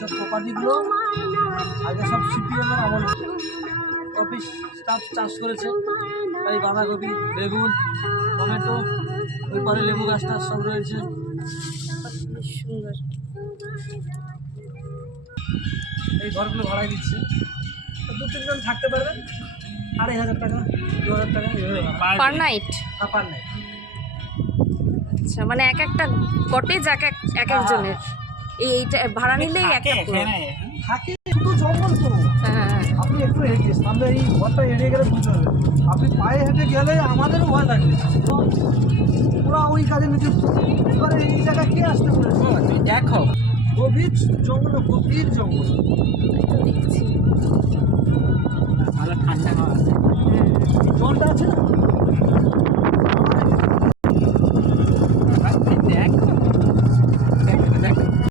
এইসব প্রপার্টিগুলো আগে সব সিপিএমের আমল অফিস স্টাফ চাষ করেছে, তাই বাঁধাকপি, বেগুন, টমেটো, ওই পরে লেবু গাছ টাছ সব রয়েছে। বেশ সুন্দর। এই ঘরগুলো ভাড়ায় দিচ্ছে, তো 2-3 জন থাকতে পারবেন। 2500 টাকা, 2000 টাকা পার নাইট? Per night. আচ্ছা, মানে এক একটা কটেজ এক একজনের, এইটা ভাড়া নিলেই একটা পুরো। থাকে শুধু জঙ্গল তো। হ্যাঁ, আপনি একটু এগিয়ে সামনে এই ঘরটা এড়িয়ে গেলে বুঝতে পারবেন। আপনি পায়ে হেঁটে গেলে আমাদেরও ভয় লাগবে, তো ওরা ওই কাজে নিযুক্ত। এবারে এই জায়গায় কে আসতে বলেছে? দেখো গভীর জঙ্গল, গভীর জঙ্গল, তো দেখছি। ভালো ঠান্ডা হাওয়া আছে। জলটা আছে না,